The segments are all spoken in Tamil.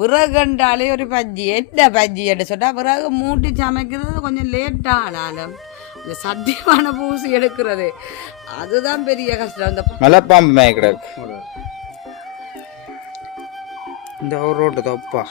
விறகுண்டாலே ஒரு பஜ்ஜி என்ன பஜ்ஜி என்று சொன்னால் விறகு மூட்டி சமைக்கிறது கொஞ்சம் லேட்டாக ஆனாலும் இந்த சட்டியான பூசி எடுக்கிறது அதுதான் பெரிய கஷ்டம். இந்த மலைப்பாம்பு மேய்க்கிறாக்கு இந்த ஒரு ரோட்டு தப்பா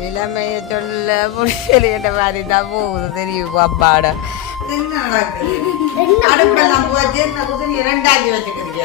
நிலைமையை சொல்ல முடியல மாதிரி தான் போகுது தெரியும் அப்பாட. அடுப்பெல்லாம் போச்சு இரண்டாக்கி வச்சுக்கிறீங்க.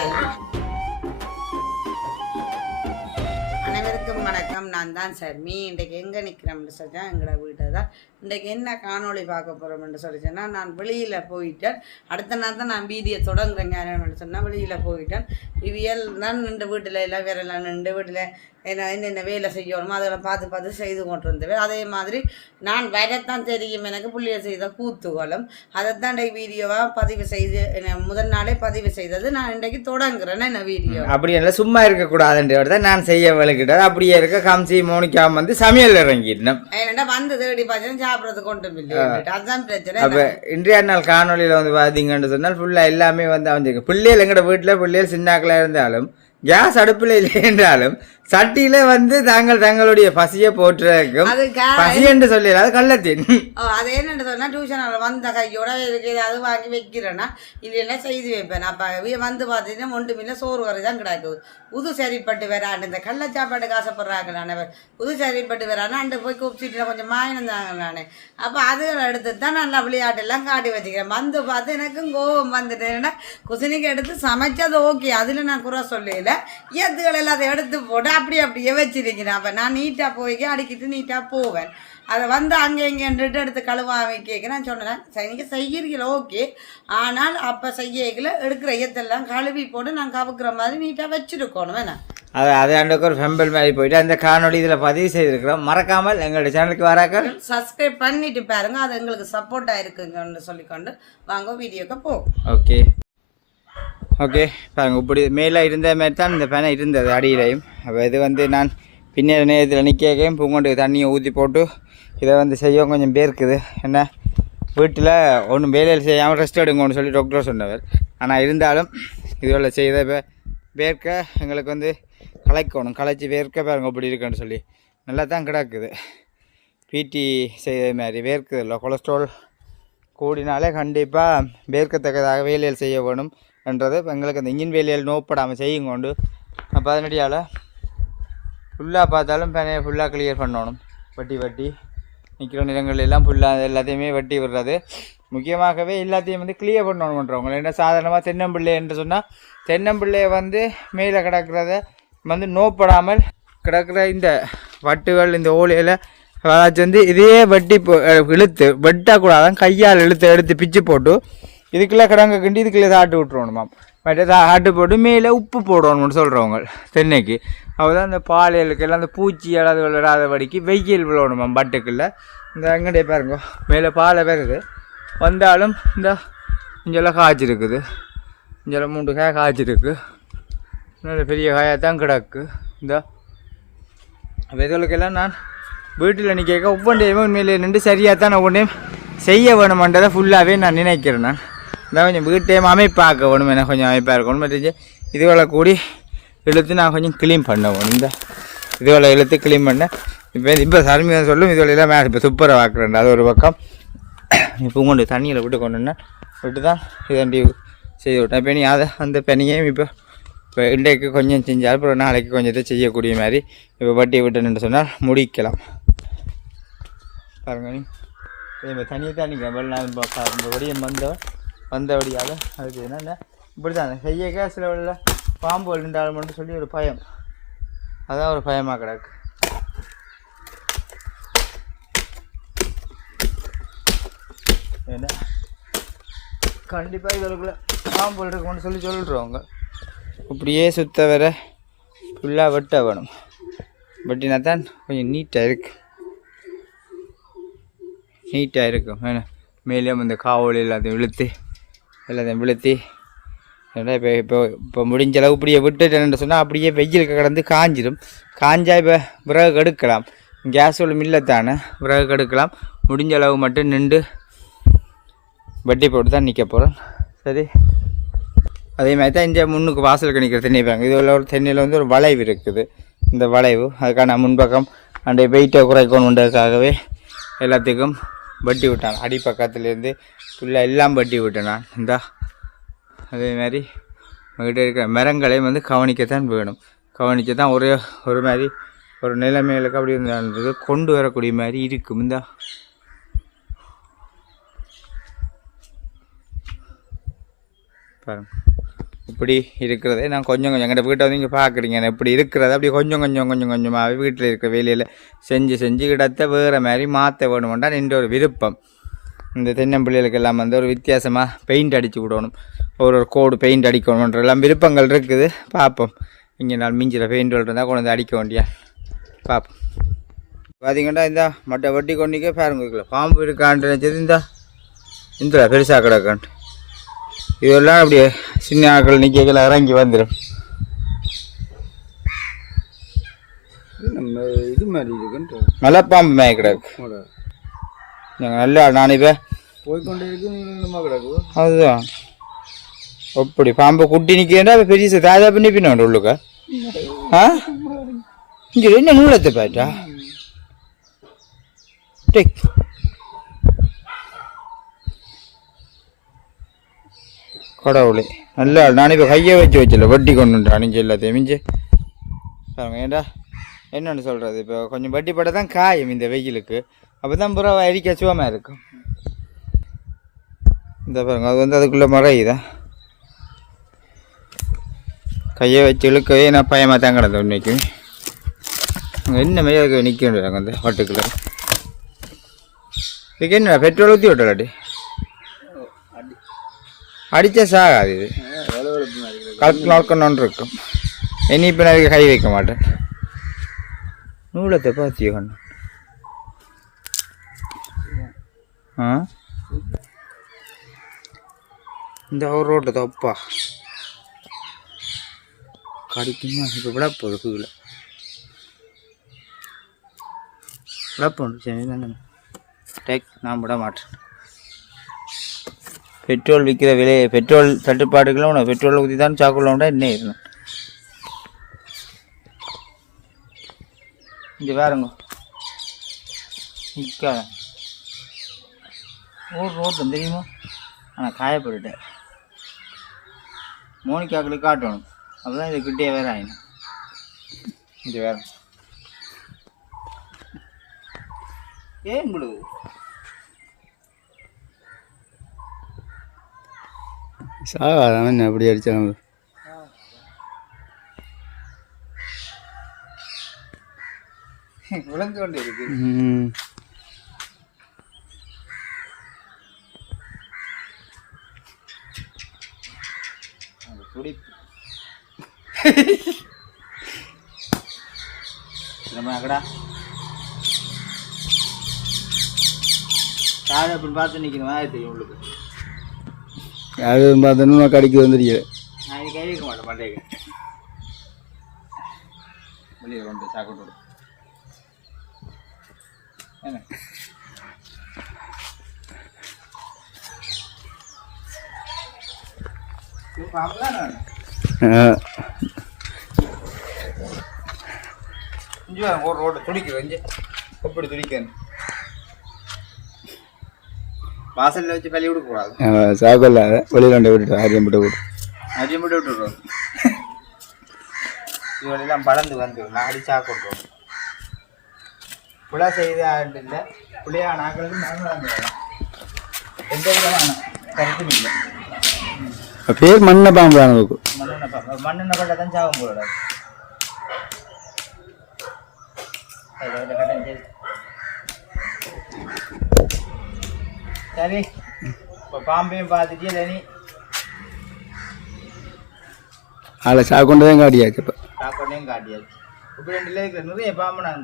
அனைவருக்கும் வணக்கம். நான் தான் சர்மி. இன்றைக்கு எங்கே நிற்கிறோம்னு சொன்னால் எங்களோட வீட்டை தான். இன்றைக்கு என்ன காணொளி பார்க்க போகிறோம்னு சொல்லிச்சேன்னா நான் வெளியில் போயிட்டேன். அடுத்த நாள் தான் நான் வீதியை தொடங்குறேங்க சொன்னால் வெளியில் போயிட்டேன். இவியல் தான் நின்று வீட்டில் எல்லாம் வேற எல்லாம் நின்று வீட்டில் என்னென்ன வேலை செய்யணுமோ அதெல்லாம் பார்த்து பார்த்து செய்து கொண்டு இருந்தேன். அதே மாதிரி நான் வரத்தான் தெரியும் எனக்கு புள்ளியல் செய்த கூத்துகளும் அதைத்தான் இன்றைக்கு வீடியோவாக பதிவு செய்து முதல் நாளே பதிவு செய்தது. நான் இன்றைக்கு தொடங்குறேன் என்ன வீடியோ. அப்படி இல்லை சும்மா இருக்கக்கூடாதுன்றவர் தான் நான் செய்ய வளர்க்கிட்டார். அப்படியே இருக்க கம்சி மோனிக்காம வந்து சமையல் இறங்கிட்டேன். ஏன்னா வந்து தேடி பார்த்தீங்கன்னா சாப்பிட்றதுக்கு கொண்டு இல்லை, அதுதான் பிரச்சனை. அப்போ இன்றைய நாள் காணொலியில் வந்து பார்த்தீங்கன்னு சொன்னால் ஃபுல்லாக எல்லாமே வந்து அமைஞ்சிருக்கு. பிள்ளைகள் எங்களோட வீட்டில் பிள்ளைகள் சின்னாக்களாக இருந்தாலும் கேஸ் அடுப்பில் இல்லை என்றாலும் சட்டியில வந்து தங்களுடைய பசியை போட்டுறதுக்கும் பசி என்று சொல்லி அது கள்ளத்தின் அது என்னன்னு சொன்னா டியூஷன் வந்த கையோட ஏதாவது வாங்கி வைக்கிறேன்னா இல்லைன்னா செய்து வைப்பேன். அப்ப வந்து பார்த்தீங்கன்னா ஒன்றுமில்ல சோறு வரை தான் கிடக்குது. புது சரிப்பட்டு வராண்டு இந்த கள்ள சாப்பாட்டுக்கு ஆசைப்படுறாங்க. நான் புது சரிப்பட்டு வரானு அண்டு போய் கூப்பிட்டு கொஞ்சம் மாயினந்தாங்க நான். அப்போ அதுகளை எடுத்து தான் நல்லா விளையாட்டெல்லாம் காட்டி வச்சுக்கிறேன். வந்து பார்த்து எனக்கும் கோபம் வந்துட்டேன்னா குசினிக்கு எடுத்து சமைச்சது ஓகே, அதில் நான் குறை சொல்லல. ஏத்துக்கள் எல்லாத்தையும் எடுத்து போட்டு அப்படியே வச்சிருக்கிறேன். அப்போ நான் நீட்டாக போய்க்க அடிக்கிட்டு நீட்டாக போவேன். அதை வந்து அங்கே இங்கேன்ட்டு எடுத்து கழுவா வைக்க நான் சொன்னேன் நீங்கள் செய்கிறீங்களா ஓகே, ஆனால் அப்போ செய்யல எடுக்கிற ஐயத்தெல்லாம் கழுவி போட்டு நான் கவுக்குற மாதிரி நீட்டாக வச்சுருக்கணும் வேணா. அது அண்டக்கு ஒரு ஃபெம்பல் மாதிரி போயிட்டு அந்த காணொலி இதில் பதிவு செய்திருக்கிறோம். மறக்காமல் எங்களுடைய சேனலுக்கு வராக்கள் சப்ஸ்கிரைப் பண்ணிட்டு பாருங்க, அது எங்களுக்கு சப்போர்ட்டாக இருக்குங்கன்னு சொல்லிக்கொண்டு வாங்க வீடியோக்கு போ. ஓகே பாருங்க, இப்படி மேலே இருந்த மாதிரி தான் இந்த பேனை இருந்தது அடியிலையும். அப்போ இது வந்து நான் பின்னர் நேரத்தில் நிற்கையும் பூங்கொண்டுக்கு தண்ணியை ஊற்றி போட்டு இதை வந்து செய்ய கொஞ்சம் பேருக்குது. என்ன வீட்டில் ஒன்றும் வேலையில் செய்யாமல் ரெஸ்ட் எடுங்கன்னு சொல்லி டாக்டர் சொன்னவர். ஆனால் இருந்தாலும் இதோட செய்த வேர்க்க எங்களுக்கு வந்து களைக்கணும், களைச்சி வேர்க்க பாருங்க இப்படி இருக்குன்னு சொல்லி நல்லா தான் கிடக்குது. பிடி செய்த மாதிரி வேர்க்குது இல்லை, கொலஸ்ட்ரால் கூடினாலே கண்டிப்பாக வேர்க்கத்தக்கதாக வேலையில் செய்ய வேணும் என்றது எங்களுக்கு அந்த இன்ஜின் வேலையில் நோப்படாமல் செய்யும் கொண்டு. அப்போ அதனடியால் ஃபுல்லாக பார்த்தாலும் பேனையை ஃபுல்லாக கிளியர் பண்ணணும். வட்டி நிற்கிற நிலங்கள் எல்லாம் ஃபுல்லாக எல்லாத்தையுமே வெட்டி விடுறது. முக்கியமாகவே எல்லாத்தையும் வந்து கிளியர் பண்ணணுன்றவங்க. ஏன்னா சாதாரணமாக தென்னம்பிள்ளை என்று சொன்னால் தென்னம்பிள்ளையை வந்து மேலே கிடக்கிறத வந்து நோப்படாமல் கிடக்கிற இந்த வட்டுகள் இந்த ஓலையில் ஏதாச்சும் வந்து இதையே வெட்டி இழுத்து வெட்டக்கூடாதான், கையால் எடுத்து பிச்சு போட்டு இதுக்குள்ளே கிடங்க கிண்டி இதுக்குள்ளே ஆட்டு விட்டுருவணுமாம். மற்ற ஆட்டு போட்டு மேலே உப்பு போடணும்னு சொல்கிறவங்க தென்னைக்கு. அப்போதான் இந்த பாலைகளுக்கெல்லாம் அந்த பூச்சி ஏதாவது விளாத வடிக்கு வெயில் விழணுமாம் பட்டுக்குள்ளே. இந்த அங்கடைய பாருங்க மேலே பாலை வருது வந்தாலும் இந்த இங்கெல்லாம் காய்ச்சிருக்குது. இங்கெல்லாம் 3 காய் காய்ச்சிருக்கு, நல்ல பெரிய காயாக தான் கிடக்கு. இந்த விதங்களுக்கெல்லாம் நான் வீட்டில் நிற்க ஒவ்வொன்றையுமே உண்மையிலே நின்று சரியாக தான் ஒவ்வொன்றையும் செய்ய வேணுமென்றதை ஃபுல்லாகவே நான் நினைக்கிறேன். நான் இதான் கொஞ்சம் வீட்டையும் அமைப்பாக்க வேணும், எனக்கு கொஞ்சம் அமைப்பாக இருக்கணும். மற்ற இதுகளை கூடி இழுத்து நான் கொஞ்சம் க்ளீன் பண்ண வேணும். இந்த இதுகளை இழுத்து க்ளீன் பண்ணேன். இப்போ சர்மியாக சொல்லும் இதுவெல்லாம் மேலே இப்போ துப்புரை வாக்குறேன். அது ஒரு பக்கம் இப்போ கொண்டு தண்ணியில் விட்டு கொண்டுன்னா விட்டு தான் இதாண்டி செய்து விட்டேன். இப்போ நீ அதை அந்த பெண்ணையும் இப்போ இன்றைக்கு கொஞ்சம் செஞ்சால் அப்புறம் நாளைக்கு கொஞ்சத்தை செய்யக்கூடிய மாதிரி இப்போ வட்டி விட்டுன்னு சொன்னால் முடிக்கலாம். பாருங்க இப்போ தனியை தான் நிற்கிறேன். நான் இந்த வடியம் வந்தபடியால் அதுக்கு என்னென்ன இப்படி தான் செய்ய சில வழியில் பாம்பு நின்றாலும் மட்டும் சொல்லி ஒரு பயம், அதான் ஒரு பயமாக கிடக்கு. ஏன்னா கண்டிப்பாக இதற்குள்ளே பாம்பு இருக்குன்னு சொல்லி சொல்லிடுறவங்க. இப்படியே சுத்த வர ஃபுல்லாக வெட்ட வேணும். வெட்டினா தான் கொஞ்சம் நீட்டாக இருக்கும். ஏன்னா மேலேயும் இந்த காவல் எல்லாத்தையும் விழுத்தி ஏன்னா இப்போ முடிஞ்ச அளவு இப்படியே விட்டுட்டேன்னு சொன்னால் அப்படியே வெயிலுக்கு கிடந்து காஞ்சிடும். காஞ்சா இப்போ விறகு எடுக்கலாம், கேஸ் ஒன்று இல்லைத்தானே, விறகு எடுக்கலாம். முடிஞ்ச அளவு மட்டும் நின்று வட்டி போட்டு தான் நிற்க போகிறோம். சரி, அதே மாதிரி தான் இந்த முன்னுக்கு வாசலுக்கு நிற்கிற தென்னை பாருங்க. இது ஒரு தென்னையில் வந்து ஒரு வளைவு இருக்குது. இந்த வளைவு அதுக்கான முன்பக்கம் அந்த வெயிட்டை குறைக்கணுன்றதுக்காகவே எல்லாத்துக்கும் வட்டி விட்டான். அடிப்பக்கத்துலேருந்து ஃபுல்லாக எல்லாம் வட்டி விட்டேன் நான். இந்தா அதே மாதிரி நம்மகிட்ட இருக்கிற மரங்களையும் வந்து கவனிக்கத்தான் வேணும். கவனிக்க தான் ஒரு மாதிரி ஒரு நிலைமைகளுக்கு அப்படி இருந்தது கொண்டு வரக்கூடிய மாதிரி இருக்கும். இந்தா பாருங்க, இப்படி இருக்கிறதே நான் கொஞ்சம் எங்கிட்ட வீட்டை வந்து இங்கே பார்க்குறீங்க எப்படி இருக்கிறது. அப்படி கொஞ்சமாகவே வீட்டில் இருக்கிற வேலையில் செஞ்சு கிடத்த வேறு மாதிரி மாற்ற வேணுமென்றால் என்ற ஒரு விருப்பம். இந்த தென்னம்பிள்ளைகளுக்கு எல்லாம் வந்து ஒரு வித்தியாசமாக பெயிண்ட் அடித்து விடணும், ஒரு கோடு பெயிண்ட் அடிக்கணுன்ற எல்லாம் விருப்பங்கள் இருக்குது. பார்ப்போம், இங்கே நாள் மிஞ்சில் பெயிண்ட் இருந்தால் கொண்டு வந்து அடிக்க வேண்டியா பார்ப்போம். பார்த்தீங்கன்னா இந்த மட்டை வட்டி கொண்டிக்கே பாருங்க, பாம்பு இருக்கான்ட்டு நினச்சது இந்த பெருசாக கிடக்கான்ட்டு. இதெல்லாம் அப்படியே சின்ன ஆக்கள் நிற்கல இறங்கி வந்துடும். இது மாதிரி இருக்குன்ட்டு மலைப்பாம்பு மேய கிடக்கு. நல்லா நான் இப்போ போய்கொண்டே இருக்கு கிடக்கு. அதுதான் அப்படி பாம்பை குட்டி நிற்கிறா பெரிய தாதா பண்ணி பின்னாண்டு உள்ளுக்க. இங்கே என்ன நூலத்தை பாட்டா டேக் கடவுளே. நல்லா நான் இப்போ கையை வச்சல வட்டி கொண்டு அணிஞ்சு எல்லாத்தையும் மிஞ்சு பாருங்க. ஏண்டா என்னென்னு சொல்கிறது, இப்போ கொஞ்சம் வட்டி பட தான் காயும் இந்த வெயிலுக்கு. அப்போ தான் புறா அரிக்க சுவமாக இருக்கும். இந்த பாருங்க, அது வந்து அதுக்குள்ளே மறையுதான். கையை வச்சு இழுக்கவே நான் பயமாக தான் கிடந்தேன் இன்னைக்கு. அங்கே என்ன மாரி அதுக்கு நிற்க வேண்டியதாங்க அந்த வட்டுக்குள்ளே. இதுக்கு என்ன பெட்ரோல் ஊற்றி விட்டலாட்டி அடித்தா சாகாது. இது கலக்கணுன்னு இருக்கும். இனி இப்போ நான் கை வைக்க மாட்டேன். நூலத்தை பார்த்தியோ கண்ணு. இந்த ஒரு ரோட்டை தப்பா கடிக்குமா? இப்போ விடப்போகுது கீழே விடப்போண்டு. சரி தானே டேக், நான் விட மாட்டேன். பெட்ரோல் விற்கிற விலை, பெட்ரோல் தட்டுப்பாடுகளும் உனக்கு பெட்ரோலை ஊற்றி தான் சாக்குள்ளோண்டா என்ன இருக்கணும். இங்கே வேறுங்க நிற்காத ஒரு ரோட்டம் தெரியுமா? ஆனால் காயப்பட்டுட்டேன். மோனிக்காக்களுக்கு காட்டணும், அப்போ தான் இது கிட்டே வேறு ஆயிடும். இங்கே வேறு ஏன் விடுது சாகாதான் என்ன அப்படி அடித்தாங்க. விளந்து கொண்டு இருக்கு. கடா காதை அப்படின்னு பார்த்து நிற்கணும். தெரியும் உங்களுக்கு அது பார்த்தோன்னா கடைக்கு வந்துடுச்சு. நான் இது கை வைக்க மாட்டேன் மண்டைக்கு. வெளியே கொண்டு சாக்கோட்டு என்ன ஒரு ரோட்டை துடிக்குது. இங்கே எப்படி துடிக்கணும்? வாசலில் வச்சு பள்ளி விடக்கூடாது. சாக்கல்ல வெளியில் கொண்டு விட்டுட்டு அரியம் போட்டு விட்டுருவோம். இவெல்லாம் பறந்து வந்து நாடி சாக்கோட்டுவோம். புலா செய்தாண்டு இல்லை, புளியா நாக்களுக்கு நாங்கள் வந்துடுவோம். எந்த விதமான கருத்தும் இல்லை. பேர் மண்ணை பாம்பு தான் நமக்கு. மண்ணெண்ணெய் பட்டா தான் சாகம் போடாது. சரி, இப்போ பாம்பையும் பார்த்துட்டு தனி அதில் சாக்கொண்டதையும் காட்டியாச்சு. இப்போ சாக்கொண்டையும் காட்டியாச்சு. இப்போ 2 இருக்கிற நிறைய பாம்பு நான்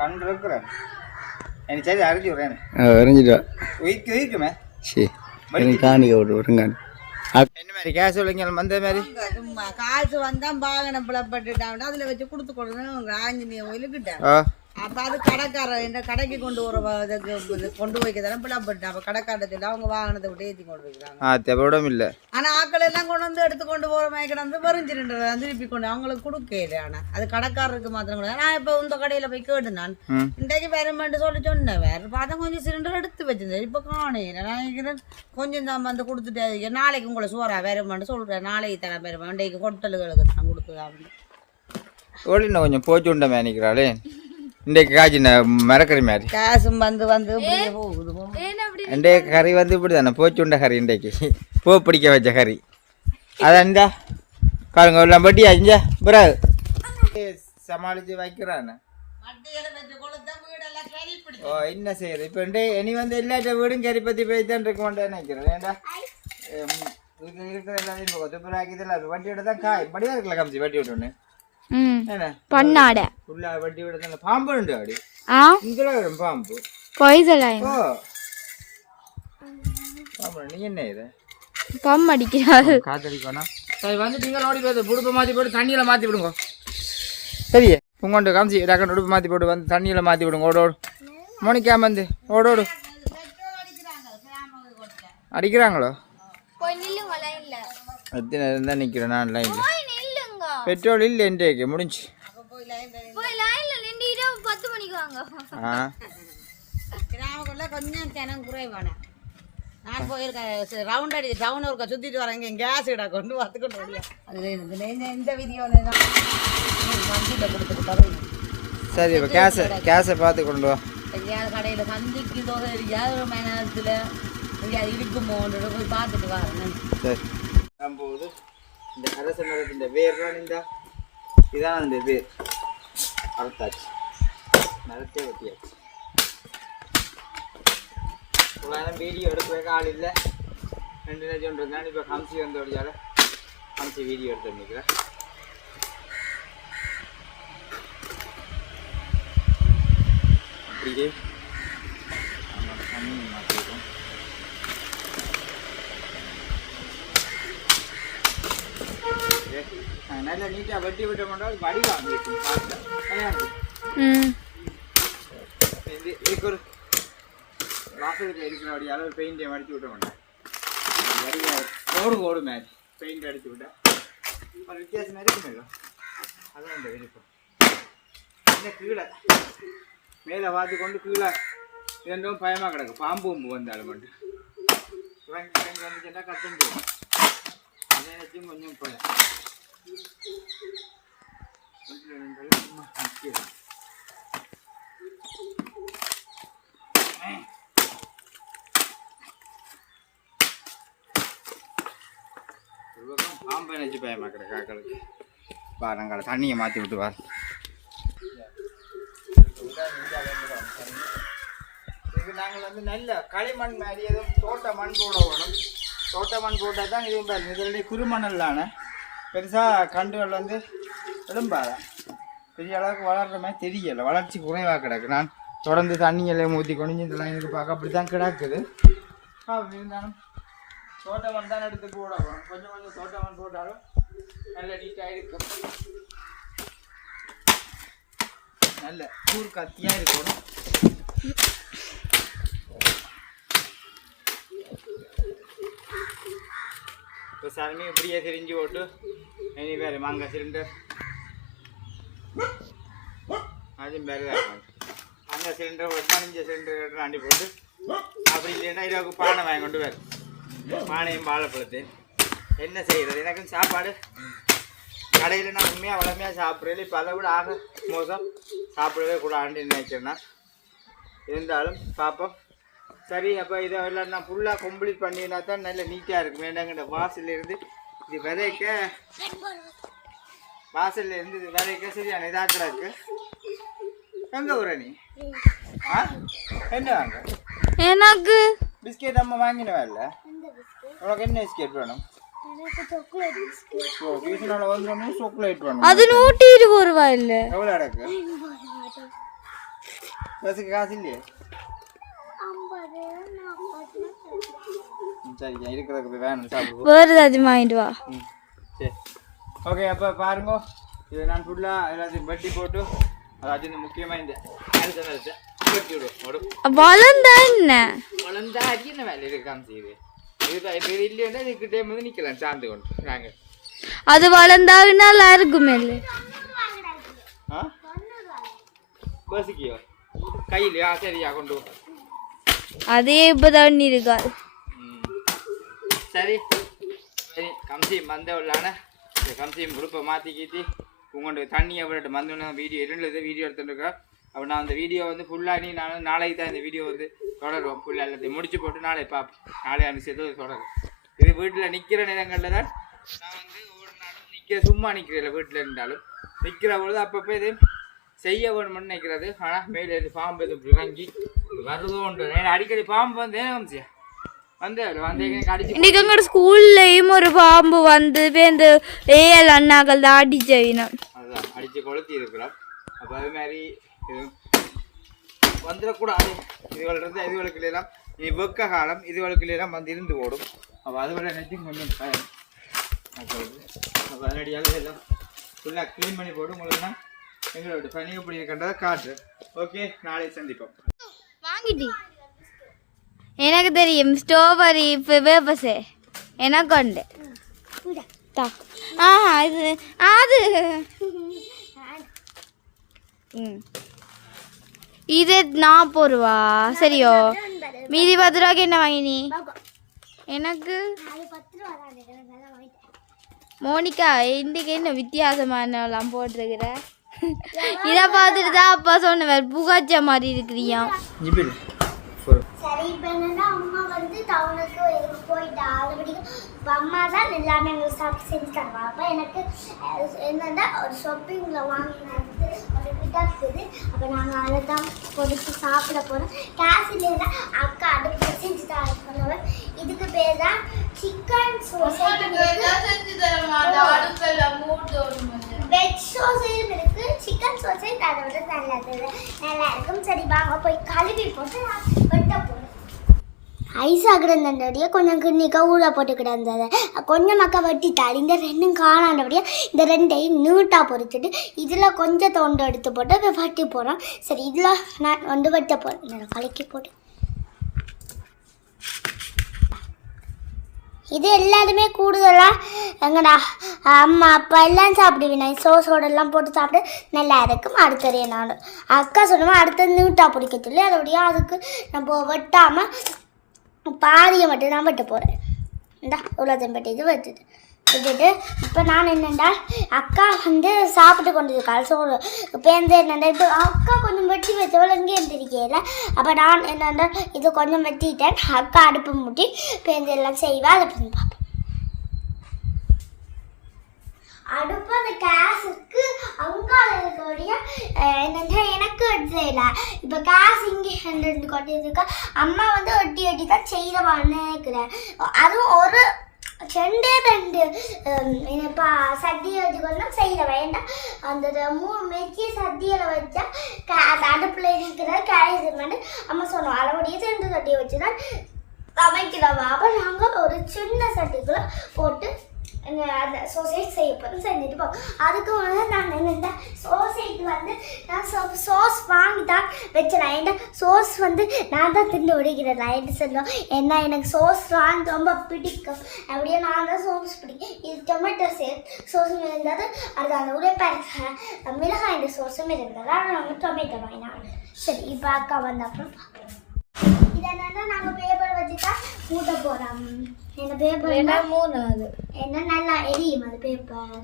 கண்டு இருக்கிறேன். எனக்கு சரி அரைச்சி விட்றேன். வரைஞ்சிட்டா இருக்குமே. சரி, காணிக்க விட்டு வருங்காணி. என்ன மாதிரி கேஸ் விலைங்க வந்த மாதிரி சும்மா காசு வந்தா வாகனம் பிளப்பட்டுட்டாங்கன்னா அதுல வச்சு கொடுத்து கொடுங்க ஆஞ்சநேய கோயிலுக்கிட்ட ஓ அப்போ அது கடைக்காரர் இந்த கடைக்கு கொண்டு வர இதுக்கு கொண்டு வைக்கிறதெல்லாம் பிளப்பட்டு அப்போ கடைக்காரத்தில் அவங்க வாகனத்தை விட்டு ஏற்றி கொண்டு வைக்கிறாங்க தேவையிடம் இல்லை ஆனால் ஆக்கள் எல்லாம் கொண்டு வந்து எடுத்து கொண்டு போகிற மாதிரி வந்து வெறுஞ்சிருன்ற திருப்பி கொண்டு அவங்களுக்கு கொடுக்கல ஆனால் அது கடைக்காரருக்கு மாத்திரம் கூட நான் இப்போ இந்த கடையில் போய் கேட்டு நான் இன்றைக்கு வேறுமெண்டு சொல்லி சொன்னேன் வேறு பார்த்தா கொஞ்சம் சிலிண்டர் எடுத்து வச்சிருந்தேன் இப்போ காணையில நான் நினைக்கிறேன் கொஞ்சம் தான் வந்து கொடுத்துட்டு நாளைக்கு உங்களை சோறா வேறுமெண்டு சொல்கிறேன் நாளைக்கு தர வேறுமா இன்றைக்கு ஹோட்டலுகளுக்கு தான் கொடுக்குறாங்க ஓடின கொஞ்சம் போச்சு உண்டை நினைக்கிறாளே இன்றைக்கு காய்ச்சின மரக்கறி மாதிரி கேஸும் வந்து வந்து இப்படியே போகுது இன்றைக்கு கறி வந்து இப்படி தானே போச்சு உண்ட கறி இன்றைக்கு பூ பிடிக்க வச்ச கறி அதான் இந்தா பாருங்க எல்லாம் பட்டி ஆச்சுஞ்சா பிறகு சமாளித்து வைக்கிறான்னு ஓ என்ன செய்யுது இப்போ இனி வந்து எல்லா வீடும் கறி பற்றி போய் தான் இருக்க மாட்டேன்னு நினைக்கிறேன் ஏன்டா வீட்டில் இருக்கிற எல்லாத்தையும் இப்போ கொத்தப்பராக்கிதில்ல அது வண்டியோட தான் காய் படியாக இருக்கல கமிச்சு வட்டி விட்டோன்னு பொன்னாட உள்ள வட்டி விட பாம்பு உண்டு அப்படி இங்கே வரும் பாம்பு பொய்தலாய் ஓ பாம்பு நீ என்ன இது பம் அடிக்கிறாரு காத்தடிக்கணும் சரி வந்து நீங்கள் ஓடி போய் புடுப்பை மாற்றி போட்டு தண்ணியில் மாற்றி விடுங்க சரி உங்கள்கிட்ட காமிச்சு டக்குன்னு உடுப்பு மாற்றி போட்டு வந்து தண்ணியில் மாற்றி விடுங்க ஓடோடு மோனிக்காம வந்து ஓடோடு அடிக்கிறாங்களோ எத்தனை இருந்தால் நிற்கிறேன் நான் லைனில் பெட்ரோல் இல்லை இன்றைக்கு முடிஞ்சு கிராமக்குள்ள கொஞ்சம் ஜனம் குறைவான நான் போயிருக்கேன் ரவுண்ட் அடி டவுன் ஒருக்கா சுற்றிட்டு வரேங்க கேஸ் இடா கொண்டு பார்த்துக்கொண்டு வரல அது இந்த வீடியோவில் தான் வண்டியில் கொடுத்துட்டு தருவேன் சரி இப்போ கேஸை பார்த்து கொண்டு வா எங்கேயாவது கடையில் சந்திக்கு தோசை எங்கேயாவது ஒரு மணி நேரத்தில் எங்கேயாவது இருக்குமோன்னு போய் பார்த்துட்டு வரேன் சரி போகுது இந்த அரச மரத்தின் வேர்லாம் இந்த இதான் அந்த வேர் அறுத்தாச்சு மரத்தே வெட்டியாச்சு வீடியோ எடுக்கிறதுக்கு ஆள் இல்லை 2 லட்சம் இருந்தாலும் இப்போ ஹம்சி வந்து ஓடியால ஹம்சி வீடியோ எடுத்து நிற்கிறேன் அப்படியே தண்ணி மாற்றிடுவோம் நல்லா நீட்டாக வெட்டி விட்ட மாட்டோம் வடிவாக இதுக்கு ஒரு வாசலுக்கு இருக்கிற அப்படி அளவு பெயிண்டை அடிச்சு விட்ட மாட்டேன் வடிவாக ஓடு மேட்ச் பெயிண்ட் அடிச்சு விட்டேன் ஒரு வித்தியாசமாக இருக்குமே அதான் இந்த விருப்பம் என்ன கீழே மேலே பார்த்து கொண்டு கீழே ரெண்டும் பயமாக கிடக்கு பாம்பு வந்தாலும் மட்டும் வந்துச்சுன்னா கட்டும் போகும் அதே வச்சும் கொஞ்சம் பயம் பாம்பை நினச்சி பயமாக்கிற காக்களுக்கு பாருங்க தண்ணியை மாற்றி விட்டு வார் இதுக்கு நாங்கள் வந்து நல்ல களிமண் மாதிரி எதுவும் தோட்ட மண் போட வேணும் தோட்ட மண் போட்டால் தான் இதுவும் இதனுடைய குறுமணல்லான பெருசாக கண்டுகள் வந்து எழும்பாத பெரிய அளவுக்கு வளர்கிற மாதிரி தெரியலை வளர்ச்சி குறைவாக கிடக்கு நான் தொடர்ந்து தண்ணியெல்லாம் ஊற்றி கொண்டு இதெல்லாம் எனக்கு பார்க்க அப்படி தான் கிடக்குது இருந்தாலும் தோட்ட மண் தான் எடுத்து போட போகிறோம் கொஞ்சம் கொஞ்சம் தோட்ட மண் போட்டாலும் நல்ல நீட்டாக இருக்கும் நல்ல கூர் கத்தியாக இருக்கணும் இப்போ சாமி இப்படியே திரிஞ்சு போட்டு இனி வேறு மாங்காய் சிலிண்டர் அதுவும் வேறு தான் அங்கே சிலிண்டர் 15 சிலிண்டர் ஆண்டி போட்டு அப்படி இல்லைன்னா இதுக்கு பானை வாங்கி கொண்டு வேறு பானையும் வாழைப்பழத்தையும் என்ன செய்கிறது எனக்கும் சாப்பாடு கடையில் நான் உண்மையாக வளமையாக சாப்பிட்றேன் இப்போ அதை விட ஆக மோசம் சாப்பிடவே கூடாதுன்னு நினைக்கிறேன்னா இருந்தாலும் பார்ப்போம் சரி அப்போ இதை எல்லாம் நான் ஃபுல்லாக கம்ப்ளீட் பண்ணினா தான் நல்ல நீட்டாக இருக்கும் வேண்டாங்கிற வாசல்லேருந்து இது விதைக்க வாசல்லேருந்து இது விதைக்க சரியான இதாக்கிற இருக்கு எங்கே ஊர நீ என்ன வாங்க எனக்கு பிஸ்கெட் அம்மா வாங்கினவா இல்லை உனக்கு என்ன பிஸ்கெட் வேணும் சாக்லேட் வேணும் அது 120 ரூபாய் இல்ல எவ்வளோ அடக்கு பஸ்ஸுக்கு காசு இல்லையே சரிங்க இருக்கிறதுக்கு போய் வேணும் சாப்பிடுவோம். வேறு ஏதாச்சும் வாங்கிட்டு வா. சரி ஓகே. அப்போ பாருங்க, இது நான் ஃபுல்லாக எல்லாத்தையும் வெட்டி போட்டு அதாச்சும் இந்த முக்கியமாக இந்த அரிசி வெட்டி விடுவோம். வளர்ந்தா என்ன வளர்ந்தா அரிசி என்ன வேலை இருக்கு காமிச்சு இதுதான். இப்போ இது இல்லைன்னா இதுக்கு டைம் வந்து நிற்கலாம் சார்ந்து கொண்டு நாங்கள். அது வளர்ந்தாங்கன்னா நல்லா இருக்குமே இல்லை? ஆ பசிக்கியோ கையிலையா? சரியா கொண்டு அதே இப்போ தண்ணி இருக்காது. சரி சரி கம்சியம் வந்த உள்ளான இந்த கம்சியம் உடுப்பை மாற்றி கீத்தி உங்கள்கிட்ட தண்ணியை விட்டு வந்தோன்னா வீடியோ இருந்தது வீடியோ எடுத்துட்டுருக்கேன். அப்போ நான் அந்த வீடியோ வந்து ஃபுல்லாக நாளைக்கு தான் இந்த வீடியோ வந்து தொடரும். ஃபுல்லாக எல்லாத்தையும் முடிச்சு போட்டு நாளை பார்ப்பேன். நாளை அனுப்பிச்சது தொடரும். இது வீட்டில் நிற்கிற நேரங்களில் தான் நான் வந்து ஒவ்வொரு நாளும் சும்மா நிற்கிறேன். வீட்டில் இருந்தாலும் நிற்கிற பொழுது அப்பப்போ இது செய்ய வேணும்னு நினைக்கிறது. ஆனால் மேலே இருந்து பாம்பு இது இறங்கி வருதோன்ற அடிக்கடி பாம்பு வந்து கம்சியா வந்து வந்து அடிச்சு இன்னைக்கு எங்களோட ஸ்கூல்லையும் ஒரு பாம்பு வந்து இந்த ஏஎல் அண்ணாக்கள் தான் அடிச்சவினம். அதுதான் அடித்து கொளுத்தி இருக்கிறோம். அப்போ அது மாதிரி வந்துடக்கூடாது. இதுகளிருந்து இதுகளுக்கு எல்லாம் இனி வெக்க காலம் இதுகளுக்கு எல்லாம் வந்து இருந்து ஓடும். அப்போ அதுவரை நினைச்சு கொஞ்சம் பயம். அப்போ அதனடியாக எல்லாம் ஃபுல்லாக க்ளீன் பண்ணி போட்டு உங்களுக்கு நான் எங்களோட பணி எப்படி இருக்கின்றதை காட்டுறேன். ஓகே, நாளை சந்திப்போம். வாங்கிட்டி எனக்கு தெரியும் ஸ்ட்ராபெரி வேப்பஸே எனக்கு உண்டு. இது அது இது 40 ரூபா சரியோ? மீதி 10 ரூபாய்க்கு என்ன வாங்கினி? எனக்கு மோனிகா இன்றைக்கு என்ன வித்தியாசமானலாம் போட்டிருக்கிற? இதை பார்த்துட்டு தான் அப்பா சொன்னவர் புகாச்ச மாதிரி இருக்கிறியா? சரி இப்போ என்னன்னா அம்மா வந்து டவுனுக்கு போயிட்டா. அதுபடிக்கும் இப்போ அம்மா தான் எல்லாமே எங்களுக்கு சாப்பிட்டு செஞ்சு தருவா. அப்போ எனக்கு என்னன்னா ஒரு ஷாப்பிங்கில் வாங்கினது ஒரு இருக்குது. அப்போ நாங்கள் அதை தான் பொறுத்து சாப்பிட போகிறோம். கேஸ் இல்லைன்னா அக்கா அடுப்பு செஞ்சு தருவன். இதுக்கு பேர் தான் சிக்கன் சோசேஜ். வெஜ் சோசேஜும் இருக்குது, சிக்கன் சோசேஜ் அதை விட நல்லா இருக்கும். சரி வாங்க போய் கழுவி போட்டு வெட்ட போகிறோம். ஐஸ் ஆகுறதுடைய கொஞ்சம் கிண்ணிக்கா ஊற போட்டு கிடந்தது கொஞ்சம் மக்கா வெட்டிட்டாள். இந்த ரெண்டும் காணாண்டபடியா இந்த ரெண்டையும் நீட்டாக பொறுத்துட்டு இதில் கொஞ்சம் தோண்டு எடுத்து போட்டு வெட்டி போகிறோம். சரி இதில் நான் வந்து வெட்ட போகிறேன். நான் கலக்கி போட்டு இது எல்லாருமே கூடுதலாக எங்கடா அம்மா அப்பா எல்லாம் சாப்பிடுவேன். சோஸோடெல்லாம் போட்டு சாப்பிட்டு நல்லா இருக்கும். அடுத்தது நான் அக்கா சொன்னோம் அடுத்தது நீட்டாக பிடிக்க சொல்லி அதோடைய அதுக்கு நம்ம வெட்டாமல் பாதியை மட்டும் நான் வெட்ட போகிறேன். இந்தா இவ்வளோத்தையும் வெட்டி இது விட்டுட்டு இப்போ நான் என்னென்னா அக்கா வந்து சாப்பிட்டு கொண்டு இருக்காள். சோறு இப்போ என்னென்னா இப்போ அக்கா கொஞ்சம் வெட்டி வச்சவள் இங்கே இருந்திருக்கேல. அப்போ நான் என்னென்னா இது கொஞ்சம் வெட்டிட்டேன். அக்கா அடுப்பு மூட்டி இப்போ எல்லாம் செய்வா. அதை பண்ணி பார்ப்பேன். அடுப்பு அந்த கேஸுக்கு அங்கால இருக்கக்கூடிய என்னென்னா எனக்கு எடுத்துல இப்போ கேஸ் இங்கே ரெண்டு கொட்டியிருக்கா. அம்மா வந்து ஒட்டி தான் செய்தவான்னு நினைக்கிறேன். அதுவும் ஒரு 2 என்னப்பா சட்டியை வச்சுக்கொண்டா செய்ய வேண்டாம். அந்த 3 மெச்சிய சட்டியில் வச்சா அந்த அடுப்பில் இருக்கிற கேஸ் பண்ணி அம்மா சொன்னோம் அளவுடைய 2 சட்டியை வச்சு தான் சமைக்கிறவா. அப்போ நாங்கள் ஒரு சின்ன சட்டிக்குள்ளே போட்டு அந்த சோசேஜ் செய்ய போகிறோம். செஞ்சுட்டு போவோம். அதுக்கு வந்து நான் என்னென்ன சோசேஜ் வந்து நான் சோஸ் வாங்கி தான் வச்சேன். ஏன்னா சோஸ் வந்து நான் தான் திண்டு ஒடிக்கிறேன். நான் சொல்லுவோம் என்ன எனக்கு சோஸ் வாங்க ரொம்ப பிடிக்கும். அப்படியே நான் தான் சோஸ் பிடிக்கும். இது டொமேட்டோ சோஸ் இருந்தது. அது அந்த உரைப்பாரு மிளகாய் சோஸும் இருந்தது. ஆனால் நாங்கள் டொமேட்டோ வாங்கினாங்க. சரி இப்போ அக்கா வந்த அப்புறம் பார்க்கலாம். இது என்னென்னா நாங்கள் பேப்பர் வச்சு தான் மூட்ட போகிறோம். என்ன பேப்பர் என்ன நல்லா எரியும் அது பேப்பர்.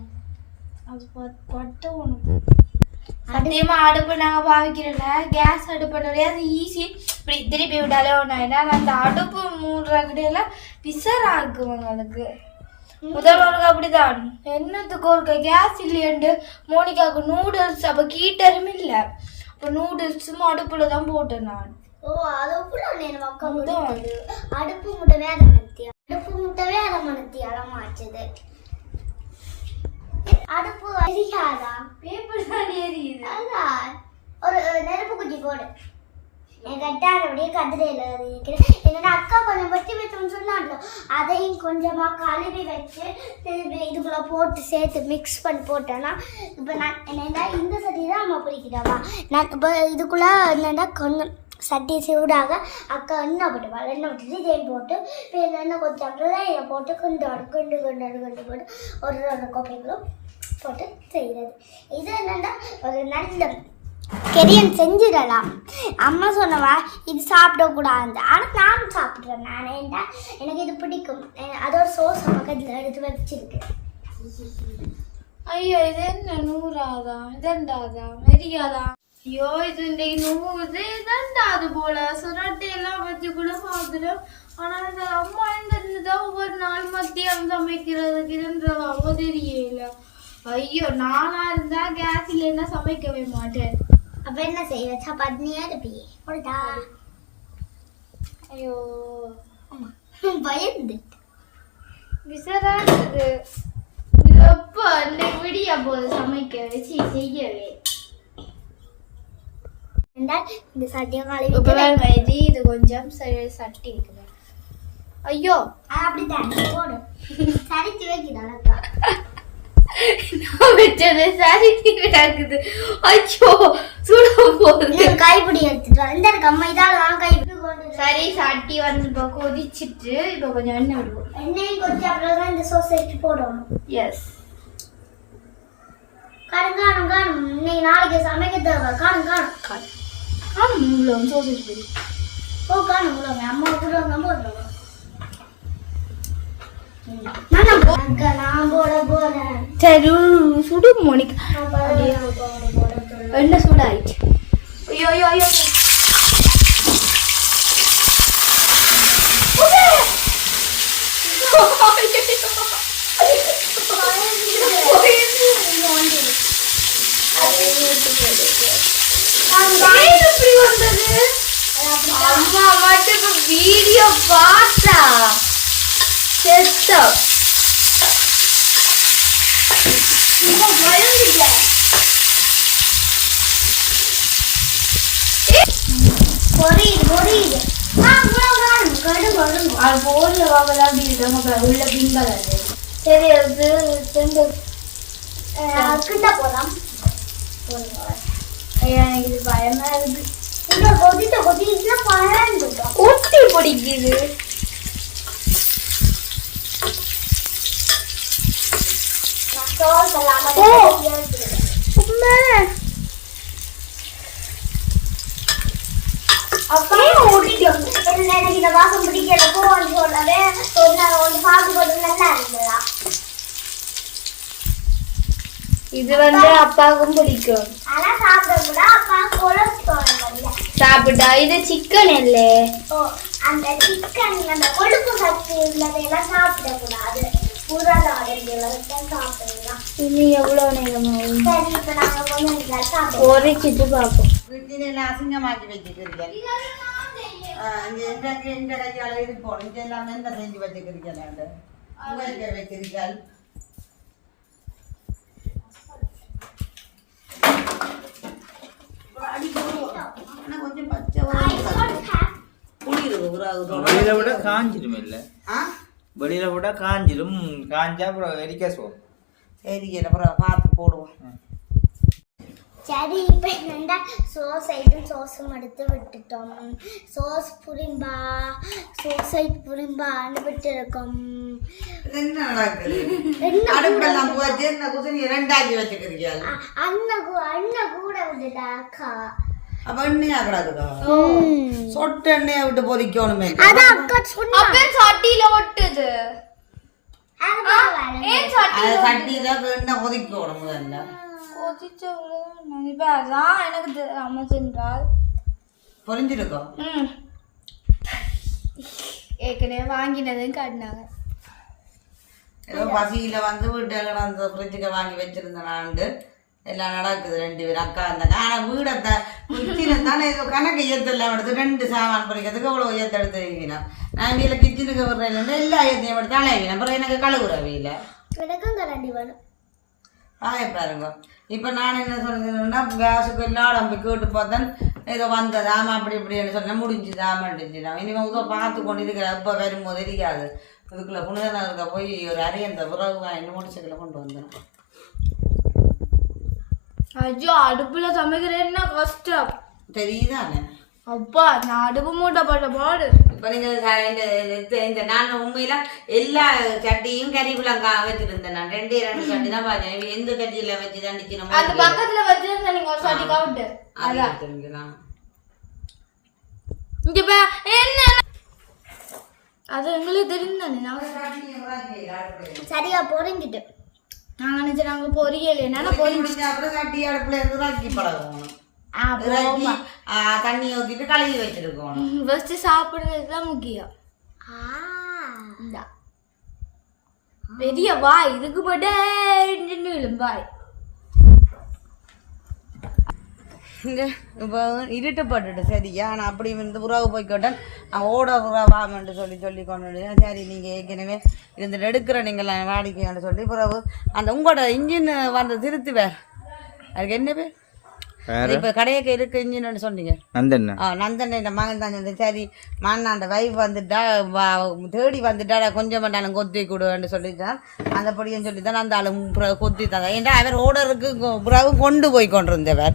அது பட்டு உனக்கு அதிகமாக அடுப்பு நாங்கள் பாவிக்கிறோம்ல கேஸ் அடுப்புடைய அது ஈஸி இப்படி திருப்பி விட்டாலே ஒன்றா. ஏன்னா அந்த அடுப்பு மூடுறக்கிடையெல்லாம் பிசராக இருக்குவாங்க. அதுக்கு முதல் ஒருக்கு அப்படிதான் என்னத்துக்கு ஒருக்க கேஸ் இல்லையண்டு மோனிகாவுக்கு நூடுல்ஸ் அப்போ கீட்டரும் இல்லை. அப்போ நூடுல்ஸும் அடுப்பில் தான் போட்டேன் நான். ஓ அது அடுப்பு முட்டவே அரைமணத்தி அடுப்பு முட்டவே அரைமணத்தி அலமாச்சது. அடுப்பு எரியாதா? பேப்பர் தான் எரியுது. அதான் ஒரு நெருப்பு குச்சி போடு. கட்டானபடியே கதிரையில் இருக்கிறேன். என்னோட அக்கா கொஞ்சம் வெட்டி வைத்தோம்னு சொன்னாங்களோ அதையும் கொஞ்சமாக கழுவி வச்சு இதுக்குள்ளே போட்டு சேர்த்து மிக்ஸ் பண்ணி போட்டேன்னா இப்போ நான் என்னென்னா இந்த சட்டி தான் அம்மா பிடிக்கிறாவா. நான் இப்போ இதுக்குள்ளே என்னென்னா கொஞ்சம் சட்டி சூடாக அக்கா எண்ணெய் போட்டுவாள். எண்ணெய் விட்டுட்டு இதையும் போட்டு இப்போ இந்த எண்ணெய் கொஞ்சம் அப்படிதான் இதை போட்டு கொண்டு போட்டு ஒரு கோப்பைகளும் போட்டு செய்கிறது. இது என்னென்னா ஒரு நல்ல கெரியன் செஞ்சிடலாம். அம்மா சொன்னவா இது சாப்பிடக்கூடாது, ஆனால் நானும் சாப்பிட்றேன். நான் ஏன்டா எனக்கு இது பிடிக்கும். அதோட சோஸ் பக்கத்தில் எடுத்து வச்சிருக்கு. ஐயோ இது என்ன நூறாதான் இதண்டாதான் மெரியாதான். ஐயோ இது இன்றைக்கு நூறு இதண்டாது போல சுரட்டை எல்லாம் வச்சு கூட பார்த்துடும். ஆனால் இந்த அம்மா இருந்துதான் ஒவ்வொரு நாள் மத்தியானம் சமைக்கிறதுக்கு இதுன்றதாவோ தெரியல. ஐயோ நானா இருந்தா கேஸ் இல்லைன்னா சமைக்கவே மாட்டேன். அப்ப என்ன செய்வ? சப்பாத்தியா இருப்பியே கொடுத்தா. ஐயோ பயந்து விசரா இருக்குது. இது எப்போ இன்னைக்கு விடியா போது சமைக்க வச்சு செய்யவே. இந்த சட்டியை கழுவி இது கொஞ்சம் சட்டி இருக்குது. ஐயோ அப்படித்தான் போடும். சரிச்சு வைக்கிறாக்கா நான் வச்சது சரி கிடக்குது. ஐயோ சுட போகுது. கைப்பிடி எடுத்துட்டு இந்த அம்மா இதால நான் கைப்பிடி கொண்டு சரி சட்டி வந்து இப்போ கொதிச்சிட்டு இப்போ கொஞ்சம் எண்ணெய் விடுவோம். எண்ணெயும் கொஞ்சம் அப்புறம் தான் இந்த சோஸ் எடுத்து போடணும். எஸ் காணும் இன்னைக்கு நாளைக்கு சமைக்க தேவை. காணும் இவ்வளோ சோசேஜ் பொடி காணும் அம்மா கூட போடுறோம். நான் போட போறேன். சரி சுடு மோனிக் என்ன சூடாயிடுச்சு. ஐயோ ஐயோ ஐயோ அம்மா மட்டும் இப்ப வீடியோ பார்த்தா செத்தம். பொரியுது அது போர்ல வாங்கலாம் அப்படி இருக்காங்க உள்ள பின்பல். அது சரி அது கிட்ட போலாம். எனக்கு இது பயமா இருக்கு. கொதிச்சுல பழம் ஒட்டி பிடிக்குது. எனக்கு இந்த வாசம் பிடிக்கல போன்னு சொல்லவே ஒரு நாள் ஒன்று பார்த்து போட்டு நல்லா இருந்ததா. இது வந்து அப்பாவுக்கும் பிடிக்கும். ஆனா சாப்பிடக்கூட அப்பா கொலஸ்ட்ரால் சாப்பிட்டா இது சிக்கன் இல்லை. அந்த சிக்கன் அந்த கொழுப்பு சக்தி உள்ளதெல்லாம் சாப்பிடக்கூடாது. இன்னும் எவ்வளோ நேரம் ஆகும்? சரி இப்போ நாங்கள் கொஞ்சம் சாப்பிடுவோம். பொரிச்சிட்டு பார்ப்போம். வீட்டில அசிங்கமாக்கி வச்சுக்கிறீர்கள். இந்த கையால் இது போடும். இது எல்லாமே என்ன செஞ்சு வச்சுக்கிறீர்கள்? வைக்கிறீர்கள். கொஞ்சம் பச்சை வெளியில விட காஞ்சிரும் இல்லை, வெளியில விட காஞ்சிரும். காஞ்சா அப்புறம் எரிக்க சோம். சரி அப்புறம் பார்த்து போடுவோம். சரி இப்போ என்னென்னா சோஸும் எடுத்து விட்டுட்டோம். சோஸ் புரிம்பா புரிம்பான்னு விட்டுருக்கோம். என்ன நடக்குது? அடுப்பெல்லாம் போச்சு என்ன குதிரை ரெண்டாக்கி வச்சுக்கிறீங்க. அண்ணன் கூட விட்டுட்டா அக்கா. அப்ப எண்ணெயா கிடக்குதா? சொட்டு எண்ணெயை விட்டு பொதிக்கணுமே. அதான் அக்கா சொன்னா சட்டியில ஒட்டுது. சட்டியில எண்ணெய் கொதிக்கணும் முதல்ல. எனக்கு அமைச்சென்றால் பொரிஞ்சிருக்கோம். ஏற்கனவே வாங்கினதும் காட்டினாங்க. ஏதோ பசியில வந்து வீட்டில் அந்த ஃப்ரிட்ஜுக்கு வாங்கி வச்சிருந்தேன். எல்லாம் நடக்குது. 2 பேர் அக்கா இருந்தாங்க. ஆனால் வீடை கிச்சனை ஏதோ கணக்கு ஏற்றெல்லாம் எடுத்து 2 சாமான் பொறிக்கிறதுக்கு அவ்வளோ ஏற்ற எடுத்து வைக்கிறேன். நான் வீட்டில் கிச்சனுக்கு வர்றேன் எல்லா ஏற்றையும் எடுத்து அலைவினேன். அப்புறம் எனக்கு கழுவுற வீல எனக்கும் கரண்டி வேணும். பாருங்க. இப்போ நான் என்ன சொல்றேன்னா கேஸுக்கு எல்லா நம்பி கேட்டு பார்த்தேன். ஏதோ வந்ததாம அப்படி இப்படின்னு சொன்னா முடிஞ்சுதாமட்டுச்சுனா இனிமேல் உதவ பார்த்து கொண்டு இருக்கிற அப்போ வரும்போது தெரியாது இதுக்குள்ள புனிதனருக்கு போய் ஒரு அரியந்த உறவு வாங்கி மோட்டர்சைக்கிளை கொண்டு வந்தேன். ஐயோ அடுப்புல சமைக்கிறேன்னா கஷ்டம் தெரியுதானே அப்பா நான் அடுப்பு மூட்டப்பட்ட பாடு. இப்போ நீங்கள் இந்த நான் உண்மையில எல்லா சட்டியும் கறிக்குள்ளங்க வச்சுருந்தேன். நான் 2 சட்டி தான் பார்த்தேன். எந்த சட்டியில் வச்சு தண்டிச்சு அந்த பக்கத்துல வச்சிருந்தேன் நீங்க ஒரு சட்டி கவுட்டு அதான் தெரிஞ்சுக்கலாம். இங்க என்ன அது எங்களுக்கு தெரிந்தானே சரியா பொறிஞ்சிட்டு நாங்க நினைச்சோம் நாங்க பொரியல என்னன்னா அப்புறம் சட்டி அடுப்புல இருந்து ராக்கி பழகணும். தண்ணி ஊற்றிட்டு கழுவி வச்சிருக்கோம். ஃபர்ஸ்ட் சாப்பிடுறது தான் முக்கியம். பெரிய வாய் இதுக்கு மட்டும் வாய் இப்போ இருட்டுப்பட்டுட்டு சரியா நான் அப்படி வந்து உறவு போய்க்கோட்டேன். ஓட உறவாமன்ட்டு சொல்லி கொண்டு சரி நீங்கள் ஏற்கனவே இருந்துட்டு எடுக்கிற நீங்கள் வாடிக்கையான்னு சொல்லி உறவு அந்த உங்களோட இன்ஜின் வந்து திருத்து வேறு அதுக்கு என்ன பேர் இப்போ கடையக்க இருக்கு இன்ஜின்னு சொன்னீங்க நந்தன். நந்தன் இந்த மகன் தான் சொன்னது. சரி மண்ணாண்ட வைஃப் வந்துட்டா தேடி வந்துட்டா கொஞ்சம் நான் கொத்தி கொடுன்னு சொல்லிட்டான். அந்த பொடியும் சொல்லி தான் அந்த ஆளு கொத்தி தான். ஏன்டா அவர் ஓடருக்கு புறாவும் கொண்டு போய் கொண்டிருந்தவர்.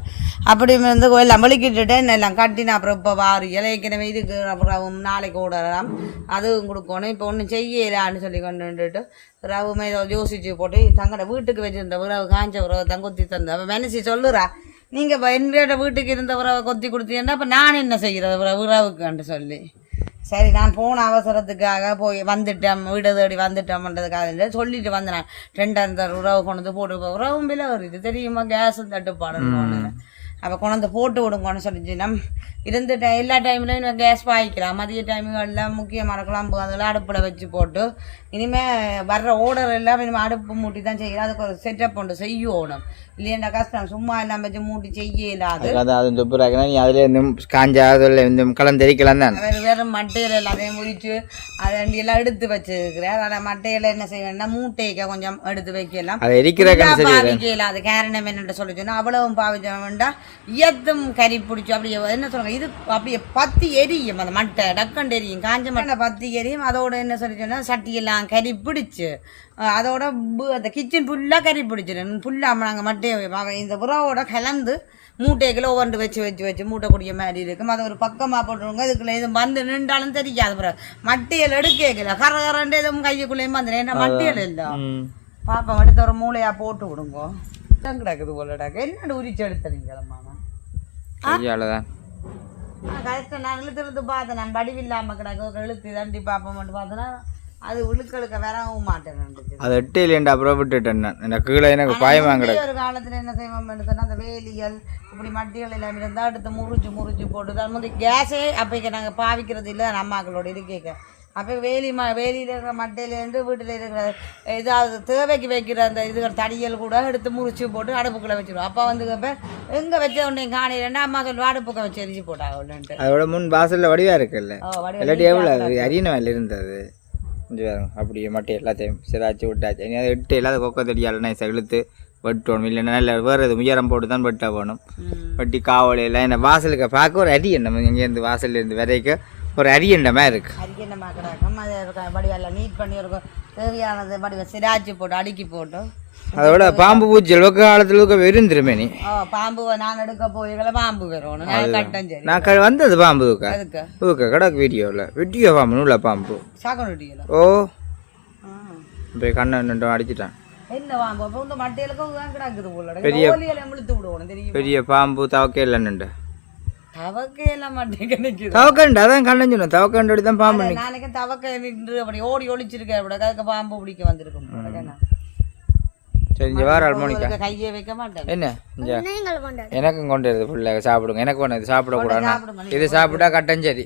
அப்படி வந்து எல்லாம் வலிக்கிட்டுட்டேன் எல்லாம் கட்டினா. அப்புறம் இப்போ வாரி இலைக்கனவே இதுக்கு அப்புறம் நாளைக்கு ஓடலாம் அதுவும் கொடுக்கணும். இப்போ ஒன்றும் செய்யலான்னு சொல்லி கொண்டுட்டு ரவுமே ஏதோ யோசிச்சு போட்டு தங்கட வீட்டுக்கு வச்சுருந்த உறவு காஞ்ச உறவு தான் கொத்தி தந்தேன். அப்போ மனசி சொல்லுறா நீங்கள் இப்போ என்னோட வீட்டுக்கு இருந்த உறவை கொத்தி கொடுத்தீங்கன்னா அப்போ நான் என்ன செய்கிறது உறவுக்குன்ட்டு சொல்லி சரி நான் போன அவசரத்துக்காக போய் வந்துட்டேன் வீடு தேடி வந்துட்டோம்ன்றதுக்காக சொல்லிட்டு வந்தேன். 2 உறவு கொண்டு வந்து போட்டு உறவும் விலை வருது தெரியுமா கேஸும் தட்டுப்பாடுன்னு அப்போ கொண்டு போட்டு விடுங்கன்னு சொல்லிச்சு. இருந்துட்ட எல்லா டைம்லையும் கேஸ் பாய்க்கலாம். மதிய டைமுகளில் முக்கியமான குழம்பு அதெல்லாம் அடுப்பில் வச்சு போட்டு இனிமேல் வர்ற ஓர்டர் எல்லாம் இனிமேல் அடுப்பு மூட்டி தான் செய்யலாம். அதுக்கு ஒரு செட்டப் ஒன்று செய்யணும். இல்லையா கஷ்டம் சும்மா எல்லாம் வச்சு மூட்டி செய்யலாது. அது துப்புராக்கனா நீ அதில் இன்னும் காஞ்சா அதில் இந்த கலம் தெரிக்கலாம் தான் வேறு மட்டையில் எல்லாத்தையும் முறிச்சு அதை எல்லாம் எடுத்து வச்சுருக்கிறேன். அதை மட்டையில் என்ன செய்யணும்னா மூட்டைக்க கொஞ்சம் எடுத்து வைக்கலாம். அது எரிக்கிற பாவிக்கலாம். அது காரணம் என்னென்று சொல்லி சொன்னால் அவ்வளவும் பாவிச்ச வேண்டாம் இயத்தும் கறி பிடிச்சி அப்படியே என்ன சொல்லுவாங்க இது அப்படியே பத்தி எரியும். அந்த மட்டை டக்கண்டு எரியும். காஞ்ச மட்டை பத்தி எரியும். அதோட என்ன சொல்லி சொன்னால் சட்டியெல்லாம் கறி பிடிச்சு அதோட அந்த கிச்சன் ஃபுல்லாக கறி பிடிச்சிடும். ஃபுல்லாக நாங்கள் மட்டையை இந்த உறவோட கலந்து மூட்டைகளை ஒவ்வொன்று வச்சு மூட்டைக்கூடிய மாதிரி இருக்கும். அதை ஒரு பக்கமாக போட்டுருங்க. இதுக்குள்ளே எதுவும் வந்து நின்றாலும் தெரியாது. அப்புறம் மட்டையில் எடுக்கல கரகரண்டு எதுவும் கைக்குள்ளேயும் வந்துடும். ஏன்னா மட்டையில் இல்லை பாப்பா எடுத்து ஒரு மூளையாக போட்டு விடுங்கோ. கிடக்குது போலடாக்க என்னோட உரிச்சு எடுத்தீங்களம்மா கஷ்டம். நான் இழுத்து பார்த்தேன். நான் வடிவில்லாமல் கிடக்கு இழுத்து தண்டி பார்ப்போம்ட்டு பார்த்தேன்னா அது உழுக்களுக்க வரவும் மாட்டேன். அது எட்டு இல்லைண்டா அப்புறம் விட்டுட்டேன். எனக்கு கீழே எனக்கு பயமாக கிடக்கு. ஒரு காலத்தில் என்ன செய்வோம்னு சொன்னால் அந்த வேலிகள் இப்படி மட்டிகள் எல்லாம் இருந்தால் அடுத்து முறிச்சு போட்டு தான் வந்து கேஸே அப்போக்கு நாங்கள் பாவிக்கிறது இல்லை. அம்மாக்களோட இருக்கேக்க அப்போ வேலியில் இருக்கிற மட்டையிலேருந்து வீட்டில் இருக்கிற ஏதாவது தேவைக்கு வைக்கிற அந்த இதுகள் தடியல் கூட எடுத்து முறிச்சு போட்டு அடுப்புக்குள்ளே வச்சிடுவோம். அப்போ வந்து இப்போ எங்கே வச்ச உடனே காணிலேன்னா அம்மா சொல்லி அடுப்புக்க வச்சு எரிச்சு போட்டாங்க. அதோட முன் வாசலில் வடிவாக இருக்குல்ல இல்லாட்டி எவ்வளோ அரியணை வேலை இருந்தது கொஞ்சம் அப்படியே மட்டை எல்லாத்தையும் சிராச்சு விட்டாச்சு. அதை எட்டு இல்லாத கொக்கை தடியால் நைஸாக இழுத்து வெட்டணும். இல்லைன்னா இல்லை வேறு எது உயரம் போட்டு தான் வெட்ட வேணும். வெட்டி காவலையெல்லாம் என்ன வாசலுக்கு பார்க்க ஒரு அரி எண்ணம் இங்கேருந்து வாசல்லேருந்து வரைக்கும் ஒரு அரியண்டமாக இருக்குது. அரியண்டமாக கிடக்கும். அதை வடிவெல்லாம் நீட் பண்ணி இருக்கும். தேவையானது வடிவ சிராச்சு போட்டு அடுக்கி போட்டு அதோட பாம்பு பூச்சிகள் வெக்க காலத்தில் இருந்துருமே நீ பாம்பு நான் எடுக்க போய்களை பாம்பு வரணும். கட்டம் சரி நான் வந்தது பாம்பு கிடக்கு வீடியோ பாம்பு உள்ள பாம்பு சாக்கணும். ஓ இப்போ கண்ணை அடிச்சுட்டான். என்ன பாம்பு அப்போ இந்த மட்டையிலுக்கும் கிடக்குது போல பெரிய இழுத்து விடுவோம் தெரியும். பெரிய பாம்பு தவக்கே இல்லைன்னு தவக்கையெல்லாம் மாட்டேங்குது. தவக்கண்டு அதான் கண்ணன் சொன்னேன். தவக்கண்டு தான் பாம்பு நாளைக்கு தவக்கை நின்று அப்படி ஓடி ஒழிச்சிருக்கேன். அதுக்கு பாம்பு பிடிக்க வந்திருக்கும். சரி வார அல்மோனிக்கா கையை வைக்க மாட்டேன். என்ன எனக்கும் கொண்டு வருது பிள்ளை சாப்பிடுங்க. எனக்கு ஒன்று இது சாப்பிடக்கூடாது. இது சாப்பிட்டா கட்டஞ்சரி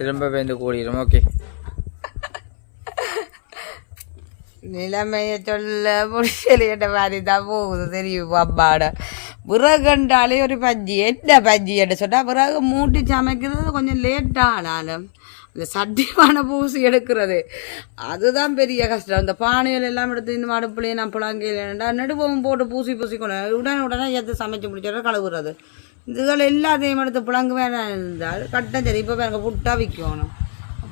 திரும்ப பேருந்து கூடிடும். ஓகே நிலைமையை சொல்ல முடியலையிட்ட மாதிரி தான் போகுது தெரியும். அம்மாட விறகுண்டாலே ஒரு பஜ்ஜி என்ன பஜ்ஜி என்று சொன்னால் விறகு மூட்டி சமைக்கிறது கொஞ்சம் லேட்டானாலும் இந்த சட்டியான பூசி எடுக்கிறது அதுதான் பெரிய கஷ்டம். இந்த பானையில் எல்லாம் எடுத்து இந்த அடுப்புலையே நான் புழங்கையில்டா நடுவும் போட்டு பூசிக்கணும். உடனே எடுத்து சமைச்சு முடிச்சோட கழுவுறது. இதுகள் எல்லாத்தையும் எடுத்து புழங்கு வேணாம் இருந்தால் கட்டம் சரி. இப்போ எனக்கு புட்டா விற்கணும்.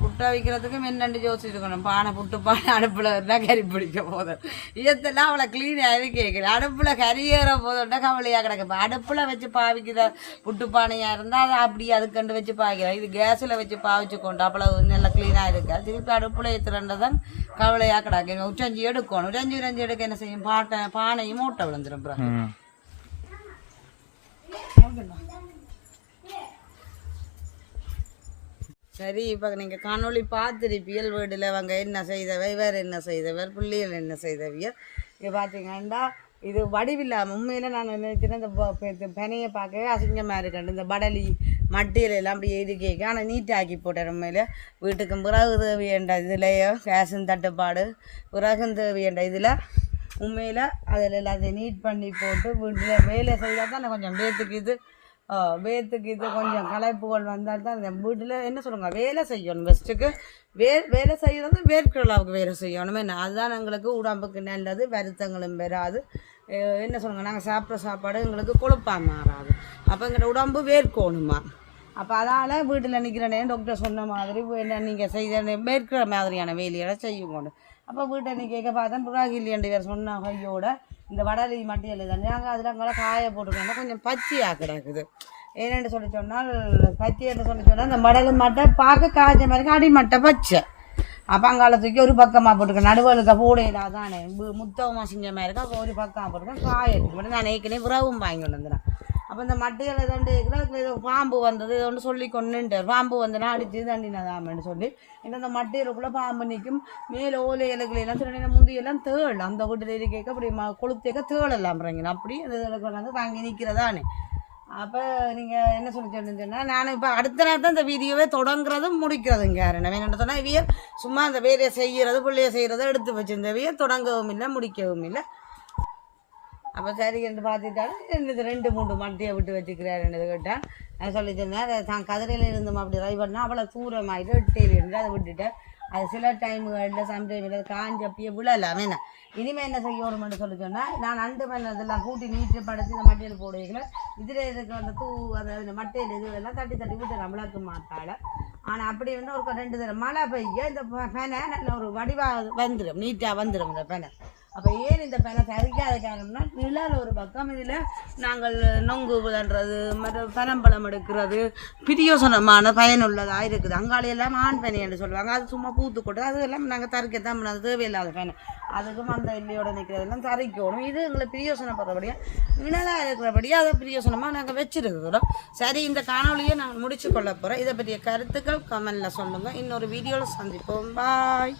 புட்டா விற்கிறதுக்கு மென்னண்டு யோசிச்சுக்கணும். பானை புட்டு பானை அடுப்பில் இருந்தால் கறி பிடிக்க போதும். இதெல்லாம் அவளை க்ளீனாக கேட்குறேன். அடுப்பில் கறி ஏற போதும்ட்டா கவலையாக கிடக்கு. இப்போ அடுப்பில் வச்சு பாவிக்கிற புட்டு பானையாக இருந்தால் அதை அப்படி அதுக்கண்டு வச்சு பாவிக்கிறேன். இது கேஸில் வச்சு பாவிச்சுக்கொண்டு அப்பள நல்லா க்ளீனாக இருக்கா. திருப்பி அடுப்பில் ஏற்றுறதான் கவலையாக கிடக்கு. உச்சஞ்சி எடுக்கணும். உரஞ்சி எடுக்க என்ன செய்யும் பானையும் மூட்டை விழுந்துடும். சரி, இப்போ நீங்கள் காணொளி பார்த்துருப்பியல் வீட்டில் அவங்க என்ன செய்தவை, வேறு என்ன செய்தவர், பிள்ளைகள் என்ன செய்தவியல். இங்கே பார்த்தீங்கன்னா இது வடிவில்லாமல் உண்மையில் நான் நினைக்கிறேன். இந்த பனையை பார்க்கவே அசிங்கமாக இருக்கேன். இந்த படலி மட்டியில் எல்லாம் அப்படி எழுதி கேட்க. ஆனால் நீட்டாக்கி போட்டேன். உண்மையில் வீட்டுக்கும் பிறகு தேவையண்ட இதுலேயோ கேஸும் தட்டுப்பாடு பிறகும் தேவையண்ட இதில் உண்மையில் அதில் எல்லாத்தையும் நீட் பண்ணி போட்டு வீட்டில் வேலை செய்தால் தான் கொஞ்சம் வேத்துக்கு இது கொஞ்சம் களைப்புகள் வந்தால் தான் இந்த வீட்டில் என்ன சொல்லுங்க வேலை செய்யணும். பெஸ்ட்டுக்கு வேலை செய்யறது வேர்க்கடலாவுக்கு வேலை செய்யணும். என்ன அதுதான் எங்களுக்கு உடம்புக்கு நல்லது. வருத்தங்களும் வராது. என்ன சொல்லுங்க நாங்கள் சாப்பிட்ற சாப்பாடு எங்களுக்கு கொழுப்பாக மாறாது. அப்போ எங்களோட உடம்பு வேர்க்கணுமா. அப்போ அதால் வீட்டில் நிற்கிறனே டாக்டர் சொன்ன மாதிரி என்ன நீங்கள் செய்த வேர்க்கிற மாதிரியான வேலையெல்லாம் செய்யணும். அப்போ வீட்டை நீ கேட்க பார்த்தா புறாகில்லியண்டு வேறு சொன்ன கையோட இந்த வடலி மட்டியல் தானே நாங்கள் அதில் அங்கே காய போட்டுக்கோங்க. கொஞ்சம் பச்சையாக கிடக்குது. ஏன்னு சொல்லி சொன்னால் பச்சைன்னு சொல்லி சொன்னால் இந்த மடலு மட்டை பார்க்க காய்ச்ச மாதிரி அடிமட்டை பச்சை. அப்போ அங்காலத்துக்கு ஒரு பக்கமாக போட்டுருக்கேன். நடுவலுக்கு போடையில தானே முத்தமாக செஞ்ச மாதிரி இருக்கா. அப்போ ஒரு பக்கமாக போட்டுருக்கேன். காயத்துக்கு மட்டும் நான் ஏற்கனவே புறாவும் வாங்கி கொண்டு வந்துடுறேன். அப்போ இந்த மட்டையில் தண்டு பாம்பு வந்தது ஒன்று சொல்லி கொண்டுட்டார். பாம்பு வந்தனா அடித்து தண்டினதாமன்னு சொல்லி இந்த மட்டையிலுக்குள்ளே பாம்பு நிற்கும். மேலே ஓலை இலைகளெல்லாம் திருநெல் முந்தியெல்லாம் தேள் அந்த வீட்டில் இருக்க அப்படி கொளுத்தேக்க தேளெல்லாம் பிறங்கினா அப்படி அந்த இலைகள் வந்து வாங்கி நிற்கிறதானே. அப்போ நீங்கள் என்ன சொன்னீங்கன்னா நான் இப்போ அடுத்த நேரம் தான் இந்த வீடியோவே தொடங்குறதும் முடிக்கிறதுங்க. என்னென்னு சொன்னால் இவைய சும்மா அந்த வேலையை செய்கிறது பிள்ளைய செய்கிறத எடுத்து வச்சுருந்தவைய தொடங்கவும் இல்லை முடிக்கவும் இல்லை. அப்போ சரி என்று பார்த்துட்டாலும் என்னது 2-3 மட்டையை விட்டு வச்சுக்கிறாருன்னு கேட்டால் நான் சொல்லிச்சேன். தான் கதிரையில் இருந்தோம் அப்படி ட்ரை பண்ணால் அவ்வளோ தூரமாகிட்டு 8 இருந்து அதை விட்டுட்டேன். அது சில டைமுகளில் சம்டைமில் காஞ்சி அப்படியே விழலாம். என்ன இனிமேல் என்ன செய்யணும்னு சொல்லி சொன்னால் நான் அண்டு மணி இதெல்லாம் கூட்டி நீட்டு படுத்து இந்த மட்டையில் போடுவீங்கள இதில் இதுக்கு அந்த அந்த மட்டையில் இதுவெல்லாம் தட்டி விட்டு நம்மளுக்கு மாட்டாள். ஆனால் அப்படி வந்து ஒரு 2 தடவை மழை பெய்ய இந்த பெனை நல்ல ஒரு வடிவாக வந்துடும், நீட்டாக வந்துடும் இந்த பெனை. அப்போ ஏன் இந்த பெனை சரிக்காத காரணம்னா நிழல் ஒரு பக்கம் இதில் நாங்கள் நொங்கு புதன்றது மற்ற பனம்பழம் எடுக்கிறது பிரியோசனமான பயனுள்ளதாக இருக்குது. அங்காலையெல்லாம் ஆண் பெனை என்று சொல்லுவாங்க. அது சும்மா பூத்து கொட்டு அது எல்லாம் நாங்கள் தறிக்கத்தான் பண்ணது தேவையில்லாத பெனை. அதுக்கும் அந்த இல்லையோட நிற்கிறதெல்லாம் தறிக்கணும். இது எங்களை பிரியோசனப்படுறபடியாக நிழலாக இருக்கிறபடியாக அதை பிரியோசனமாக நாங்கள் வச்சுருக்கிறோம். சரி, இந்த காணொலியை நாங்கள் முடிச்சு கொள்ள போகிறோம். இதை பற்றிய கருத்துக்கள் கமெண்டில் சொல்லுங்கள். இன்னொரு வீடியோவில் சந்திப்போம். பாய்.